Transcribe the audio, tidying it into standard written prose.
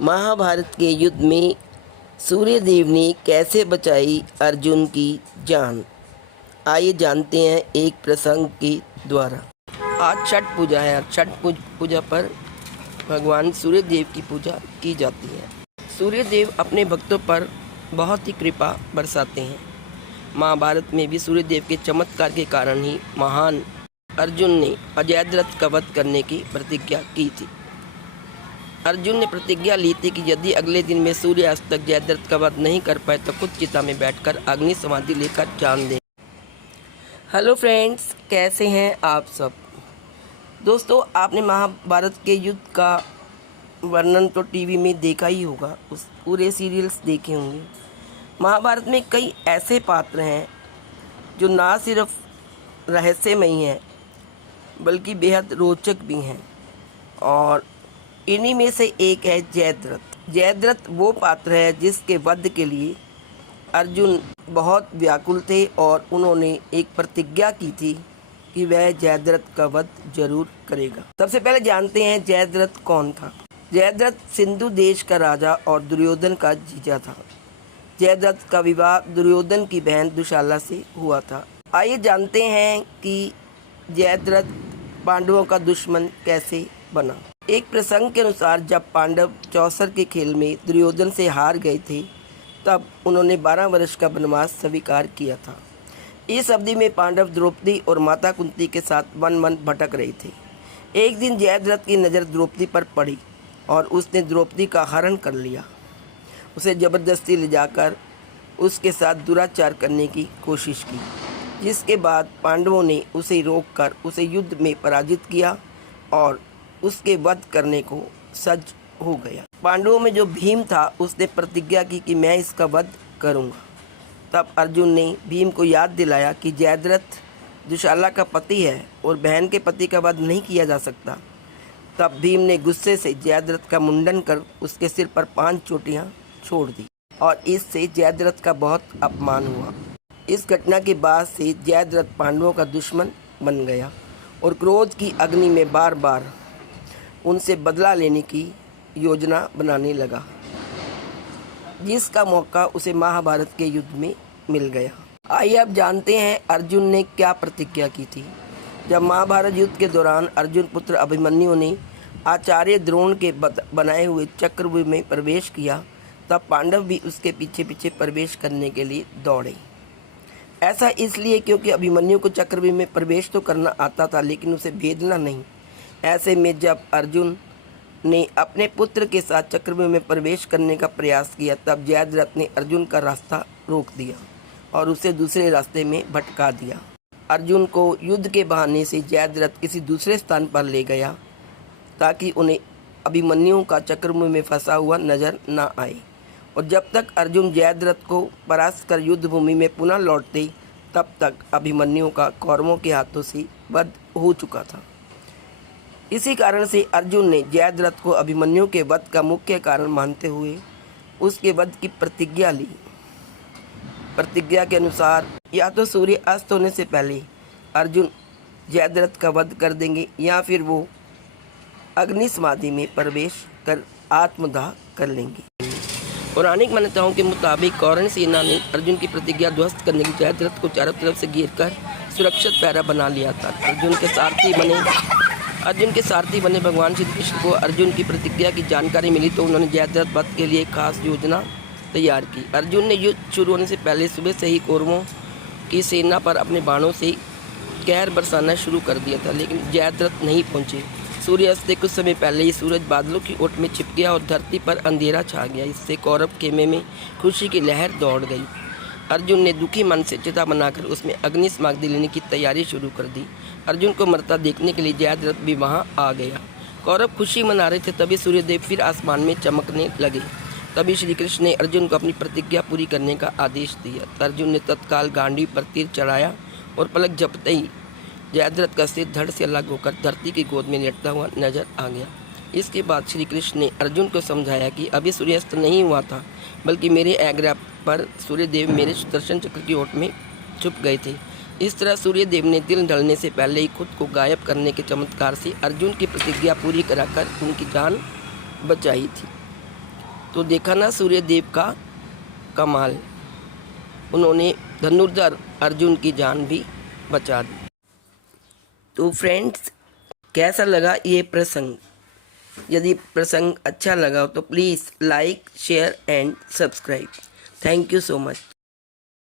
महाभारत के युद्ध में सूर्यदेव ने कैसे बचाई अर्जुन की जान, आइए जानते हैं एक प्रसंग के द्वारा। आज छठ पूजा है। छठ पूजा पर भगवान सूर्यदेव की पूजा की जाती है। सूर्यदेव अपने भक्तों पर बहुत ही कृपा बरसाते हैं। महाभारत में भी सूर्यदेव के चमत्कार के कारण ही महान अर्जुन ने अजयद्रथ का वध करने की प्रतिज्ञा की थी। अर्जुन ने प्रतिज्ञा ली थी कि यदि अगले दिन में सूर्यास्त तक जयद्रथ का वध नहीं कर पाए तो खुद चिता में बैठकर अग्नि समाधि लेकर जान दें। हेलो फ्रेंड्स, कैसे हैं आप सब। दोस्तों, आपने महाभारत के युद्ध का वर्णन तो टीवी में देखा ही होगा, उस पूरे सीरियल्स देखे होंगे। महाभारत में कई ऐसे पात्र हैं जो ना सिर्फ रहस्यमयी हैं बल्कि बेहद रोचक भी हैं, और इन्हीं में से एक है जयद्रथ। जयद्रथ वो पात्र है जिसके वध के लिए अर्जुन बहुत व्याकुल थे और उन्होंने एक प्रतिज्ञा की थी कि वह जयद्रथ का वध जरूर करेगा। सबसे पहले जानते हैं जयद्रथ कौन था। जयद्रथ सिंधु देश का राजा और दुर्योधन का जीजा था। जयद्रथ का विवाह दुर्योधन की बहन दुशाला से हुआ था। आइए जानते हैं कि जयद्रथ पांडवों का दुश्मन कैसे बना। एक प्रसंग के अनुसार जब पांडव चौसर के खेल में दुर्योधन से हार गए थे तब उन्होंने 12 वर्ष का वनवास स्वीकार किया था। इस अवधि में पांडव द्रौपदी और माता कुंती के साथ वन वन भटक रहे थे। एक दिन जयद्रथ की नज़र द्रौपदी पर पड़ी और उसने द्रौपदी का हरण कर लिया। उसे ज़बरदस्ती ले जाकर उसके साथ दुराचार करने की कोशिश की, जिसके बाद पांडवों ने उसे रोककर उसे युद्ध में पराजित किया और उसके वध करने को सज्ज हो गया। पांडवों में जो भीम था उसने प्रतिज्ञा की कि मैं इसका वध करूंगा। तब अर्जुन ने भीम को याद दिलाया कि जयद्रथ दुशाला का पति है और बहन के पति का वध नहीं किया जा सकता। तब भीम ने गुस्से से जयद्रथ का मुंडन कर उसके सिर पर 5 चोटियां छोड़ दी और इससे जयद्रथ का बहुत अपमान हुआ। इस घटना के बाद से जयद्रथ पांडवों का दुश्मन बन गया और क्रोध की अग्नि में बार बार उनसे बदला लेने की योजना बनाने लगा, जिसका मौका उसे महाभारत के युद्ध में मिल गया। आइए अब जानते हैं अर्जुन ने क्या प्रतिज्ञा की थी। जब महाभारत युद्ध के दौरान अर्जुन पुत्र अभिमन्यु ने आचार्य द्रोण के बनाए हुए चक्रव्यूह में प्रवेश किया तब पांडव भी उसके पीछे पीछे प्रवेश करने के लिए दौड़े। ऐसा इसलिए क्योंकि अभिमन्यु को चक्रव्यूह में प्रवेश तो करना आता था लेकिन उसे भेदना नहीं। ऐसे में जब अर्जुन ने अपने पुत्र के साथ चक्रव्यूह में प्रवेश करने का प्रयास किया तब जयद्रथ ने अर्जुन का रास्ता रोक दिया और उसे दूसरे रास्ते में भटका दिया। अर्जुन को युद्ध के बहाने से जयद्रथ किसी दूसरे स्थान पर ले गया ताकि उन्हें अभिमन्यु का चक्रव्यूह में फंसा हुआ नजर न आए, और जब तक अर्जुन जयद्रथ को परास्त कर युद्ध भूमि में पुनः लौटते तब तक अभिमन्यु का कौरवों के हाथों से वध हो चुका था। इसी कारण से अर्जुन ने जयद्रथ को अभिमन्यु के वध का मुख्य कारण मानते हुए उसके वध की प्रतिज्ञा ली। प्रतिज्ञा के अनुसार या तो सूर्य अस्त होने से पहले अर्जुन जयद्रथ का वध कर देंगे या फिर वो अग्नि समाधि में प्रवेश कर आत्मदाह कर लेंगे। पौराणिक मान्यताओं के मुताबिक कौरव सेना ने अर्जुन की प्रतिज्ञा ध्वस्त करने की जयद्रथ को चारों तरफ से घेर कर सुरक्षित पैरा बना लिया था। अर्जुन के सारथी बने भगवान श्री कृष्ण को अर्जुन की प्रतिज्ञा की जानकारी मिली तो उन्होंने जयद्रथ वध के लिए खास योजना तैयार की। अर्जुन ने युद्ध शुरू होने से पहले सुबह से ही कौरवों की सेना पर अपने बाणों से कहर बरसाना शुरू कर दिया था, लेकिन जयद्रथ नहीं पहुंचे। सूर्यास्त से कुछ समय पहले ही सूरज बादलों की ओट में छिप गया और धरती पर अंधेरा छा गया। इससे कौरव खेमे में खुशी की लहर दौड़ गई। अर्जुन ने दुखी मन से चिता बनाकर उसमें अग्नि समाधि लेने की तैयारी शुरू कर दी। अर्जुन को मरता देखने के लिए जयद्रथ भी वहां आ गया। कौरव खुशी मना रहे थे, तभी सूर्यदेव फिर आसमान में चमकने लगे। तभी श्री कृष्ण ने अर्जुन को अपनी प्रतिज्ञा पूरी करने का आदेश दिया। अर्जुन ने तत्काल गांडी पर तीर चढ़ाया और पलक झपकते ही जयद्रथ का सिर धड़ से अलग होकर धरती की गोद में लेटता हुआ नजर आ गया। इसके बाद श्री कृष्ण ने अर्जुन को समझाया कि अभी सूर्यास्त नहीं हुआ था, बल्कि मेरे आज्ञा पर सूर्यदेव मेरे सुदर्शन चक्र की ओट में छुप गए थे। इस तरह सूर्यदेव ने दिन ढलने से पहले ही खुद को गायब करने के चमत्कार से अर्जुन की प्रतिज्ञा पूरी कराकर उनकी जान बचाई थी। तो देखा ना सूर्यदेव का कमाल, उन्होंने धनुर्धर अर्जुन की जान भी बचा दी। तो फ्रेंड्स, कैसा लगा ये प्रसंग? यदि प्रसंग अच्छा लगा हो तो please like, share and subscribe. Thank you so much.